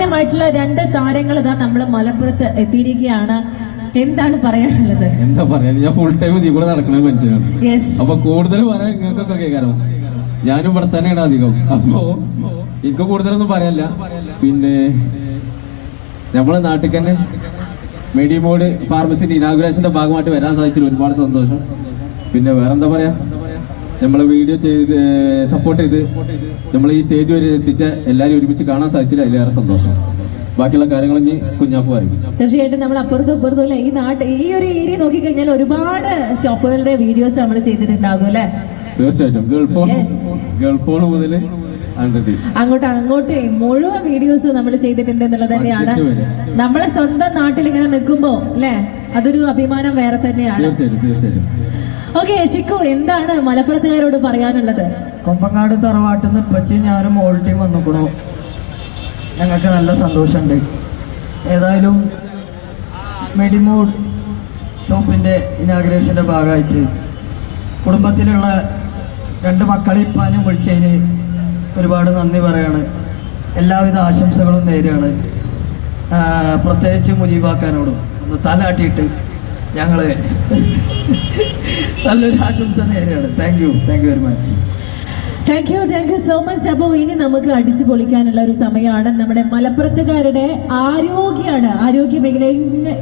ഗംഭീരമായിട്ടുള്ള രണ്ട് താരങ്ങൾ ഇതാ നമ്മൾ മലപ്പുറത്ത് എത്തിയിരിക്കുകയാണ്. എന്താണ് പറയാനുള്ളത്? എന്താ പറയാ ഞാൻ ഫുൾ ടൈം ഇതിൽ കൂടെ നടക്കുന്ന ഒരു മനുഷ്യനാണ്. അപ്പൊ കൂടുതൽ പറയാൻ നിങ്ങൾക്കൊക്കെ കേൾക്കാനോ ഞാനും ഇവിടെ തന്നെയാണ് അധികം. അപ്പോ എനിക്ക് കൂടുതലൊന്നും പറയാനില്ല. പിന്നെ നമ്മളെ നാട്ടിൽ തന്നെ മെഡിമോഡ് ഫാർമസിന്റെ ഇനാഗുറേഷന്റെ ഭാഗമായിട്ട് വരാൻ സാധിച്ചതിൽ ഒരുപാട് സന്തോഷം. പിന്നെ വേറെന്താ പറയാ? നമ്മളെ വീഡിയോ ചെയ്ത് സപ്പോർട്ട് ചെയ്ത് നമ്മൾ ഈ സ്റ്റേജ് വരെ എത്തിച്ച എല്ലാവരും ഒരുമിച്ച് കാണാൻ സാധിച്ചില്ല. അതിലേറെ സന്തോഷം. ബാക്കിയുള്ള കാര്യങ്ങൾ ഇനി കുഞ്ഞാപ്പ് പറയും. തീർച്ചയായിട്ടും നമ്മൾ അപ്പുറത്തും ഇപ്പുറത്തും അല്ലെ ഈ നാട്ട് ഈ ഒരു ഏരിയ നോക്കിക്കഴിഞ്ഞാൽ ഒരുപാട് ഷോപ്പുകളുടെ വീഡിയോസ് നമ്മൾ ചെയ്തിട്ടുണ്ടാകും അല്ലെ? തീർച്ചയായിട്ടും. ഗൾഫ് ഫോൺ ഗൾഫ് ഫോൺ മുതൽ ഹൺഡ്രഡ് അങ്ങോട്ട് അങ്ങോട്ട് മുഴുവൻ വീഡിയോസ് നമ്മൾ ചെയ്തിട്ടുണ്ട് എന്നുള്ളത് തന്നെയാണ്. നമ്മളെ സ്വന്തം നാട്ടിൽ ഇങ്ങനെ നിൽക്കുമ്പോ അല്ലെ? അതൊരു അഭിമാനം വേറെ തന്നെയാണ്. തീർച്ചയായിട്ടും തീർച്ചയായിട്ടും. ഓക്കെ ഷിക്കു എന്താണ് മലപ്പുറത്തുകാരോട് പറയാനുള്ളത്? കൊമ്പങ്ങാട് തറവാട്ടിൽ നിന്ന് ഇപ്പച്ചി ഞാനും ടീം വന്നിക്കണു. ഞങ്ങൾക്ക് നല്ല സന്തോഷമുണ്ട്. ഏതായാലും മെഡിമോഡ് ഷോപ്പിന്റെ ഇനാഗ്രേഷന്റെ ഭാഗമായിട്ട് കുടുംബത്തിലുള്ള രണ്ട് മക്കളെ ഇപ്പാനും വിളിച്ചതിന് ഒരുപാട് നന്ദി പറയാണ്. എല്ലാവിധ ആശംസകളും നേരെയാണ് പ്രത്യേകിച്ച് മുജീബാക്കാനോടും ഒന്ന് തലാട്ടിയിട്ട് ഞങ്ങൾ നല്ലൊരു ആശംസ നേരെയാണ്. Thank you thank you very much thank you thank you so much അപ്പോൾ ഇനി നമുക്ക് അടിച്ചു പൊളിക്കാനുള്ള ഒരു സമയമാണ്. നമ്മുടെ മലപ്പുറത്തുകാരുടെ ആരോഗ്യമാണ് ആരോഗ്യ മേഖല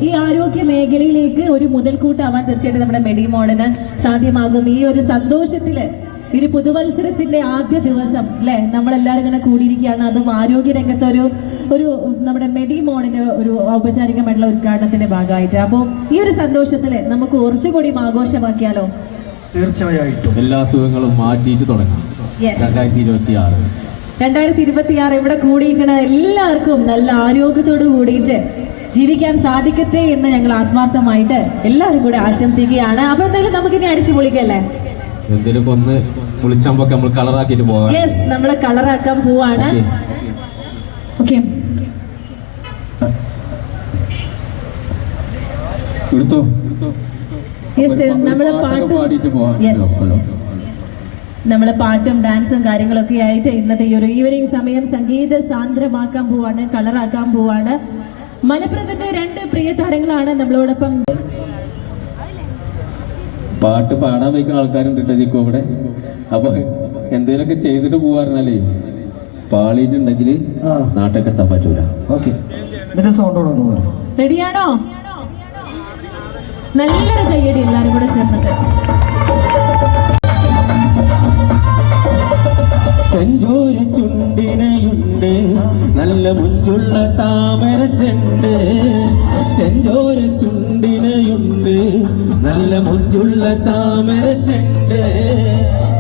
ഈ ആരോഗ്യ മേഖലയിലേക്ക് ഒരു മുതൽക്കൂട്ടാവാൻ തീർച്ചയായിട്ടും നമ്മുടെ മെഡിമോളിന് സാധ്യമാകും. ഈ ഒരു സന്തോഷത്തിൽ ഈ ഒരു പുതുവത്സരത്തിന്റെ ആദ്യ ദിവസം അല്ലെ നമ്മളെല്ലാരും ഇങ്ങനെ കൂടിയിരിക്കുകയാണ്. അതും ആരോഗ്യ രംഗത്ത് ഒരു ഒരു നമ്മുടെ മെഡിമോണിന് ഒരു ഔപചാരികമായിട്ടുള്ള ഉദ്ഘാടനത്തിന്റെ ഭാഗമായിട്ട്. അപ്പോൾ ഈ ഒരു സന്തോഷത്തിൽ നമുക്ക് കുറച്ചുകൂടി ആഘോഷമാക്കിയാലോ? തീർച്ചയായിട്ടും. എല്ലാ അസുഖങ്ങളും മാറ്റിയിട്ട് തുടങ്ങാം. Yes. രണ്ടായിരത്തി ഇരുപത്തി ആറ് രണ്ടായിരത്തി ഇരുപത്തി ആറ് ഇവിടെ കൂടിയിരിക്കണ എല്ലാവർക്കും നല്ല ആരോഗ്യത്തോട് കൂടിയിട്ട് ജീവിക്കാൻ സാധിക്കട്ടെ എന്ന് ഞങ്ങൾ ആത്മാർത്ഥമായിട്ട് എല്ലാവരും കൂടെ ആശംസിക്കുകയാണ്. അപ്പൊ എന്തായാലും നമുക്കിനി അടിച്ചു പൊളിക്കല്ലേ എന്തെങ്കിലും ഒന്ന് വിളിച്ചമ്പൊക്കെ നമ്മൾ കളറാക്കിയിട്ട് പോവാം. യെസ് നമ്മൾ കളറാക്കാൻ പോവാണ്. ഓക്കെ എടുത്തോ? യെസ് നമ്മളെ പാട്ടും യെസ് ഹലോ. നമ്മളെ പാട്ടും ഡാൻസും കാര്യങ്ങളൊക്കെ ആയിട്ട് ഇന്നത്തെ ഈ ഒരു ഈവനിങ് സമയം സംഗീത സാന്ദ്രമാക്കാൻ പോവാണ് കളറാക്കാൻ പോവാണ്. മലപ്പുറത്തിന്റെ രണ്ട് പ്രിയ താരങ്ങളാണ് നമ്മളോടൊപ്പം പാട്ട് പാടാൻ വയ്ക്കുന്ന ആൾക്കാരുണ്ട് കേട്ടോ ചിക്കോ ഇവിടെ അപ്പൊ എന്തെങ്കിലുമൊക്കെ ചെയ്തിട്ട് പോവാറുണ്ടല്ലേ പാളിയിട്ടുണ്ടെങ്കിൽ നാട്ടൊക്കെ നാട്ടിലേക്ക് എത്താൻ പറ്റൂല. ഓക്കെ. ഇതിന്റെ സൗണ്ടോടെ റെഡിയാണോ? നല്ലൊരു കയ്യടി എല്ലാരും കൂടെ ചേർന്നിട്ട്. ചെഞ്ചോര ചുണ്ടിനയുണ്ട് നല്ല മുഞ്ചുള്ള താമര ചെണ്ട് ചെഞ്ചോര നല്ല മുഞ്ചുള്ള താമര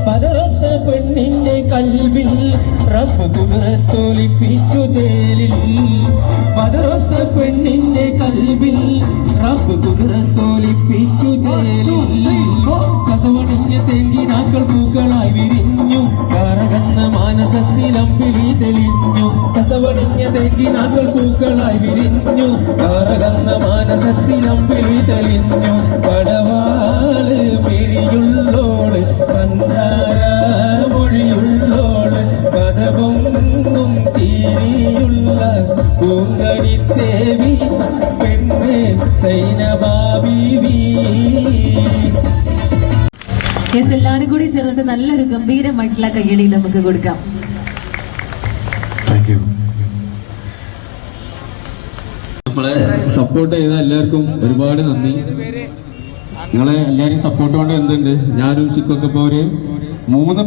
പതറത്ത പെണ്ണിന്റെ കൽവിൽ റബ്ബ് കുമരത്തോലിപ്പിച്ചു ജയിലിൽ. പതറത്ത പെണ്ണിന്റെ കൽവിൽ റബ്ബ് കുമരത്തോലിപ്പിച്ചു ജയിലിൽ. കസവണിഞ്ഞ തെങ്കിനാക്കൾ പൂക്കളായി വിരിഞ്ഞു. കാറകന്ന മാനസത്തിൽ അമ്പിളി തെളിഞ്ഞു. കസവണിഞ്ഞ തെങ്കിനാക്കൾ പൂക്കളായി വിരിഞ്ഞു. കാറകന്ന മാനസത്തിൽ അമ്പിളി തെളിഞ്ഞു. യെസ് എല്ലാവരും കൂടി ചേർന്നിട്ട് നല്ലൊരു ഗംഭീരമായിട്ടുള്ള കയ്യടി നമുക്ക് കൊടുക്കാം. നമ്മളെ സപ്പോർട്ട് ചെയ്ത എല്ലാവർക്കും ഒരുപാട് നന്ദി. നിങ്ങളെ എല്ലാവരും സപ്പോർട്ട് കൊണ്ട് എന്തുണ്ട്? ഞാനും സിക്കൊക്കെ ഇപ്പോൾ ഒരു മൂന്ന്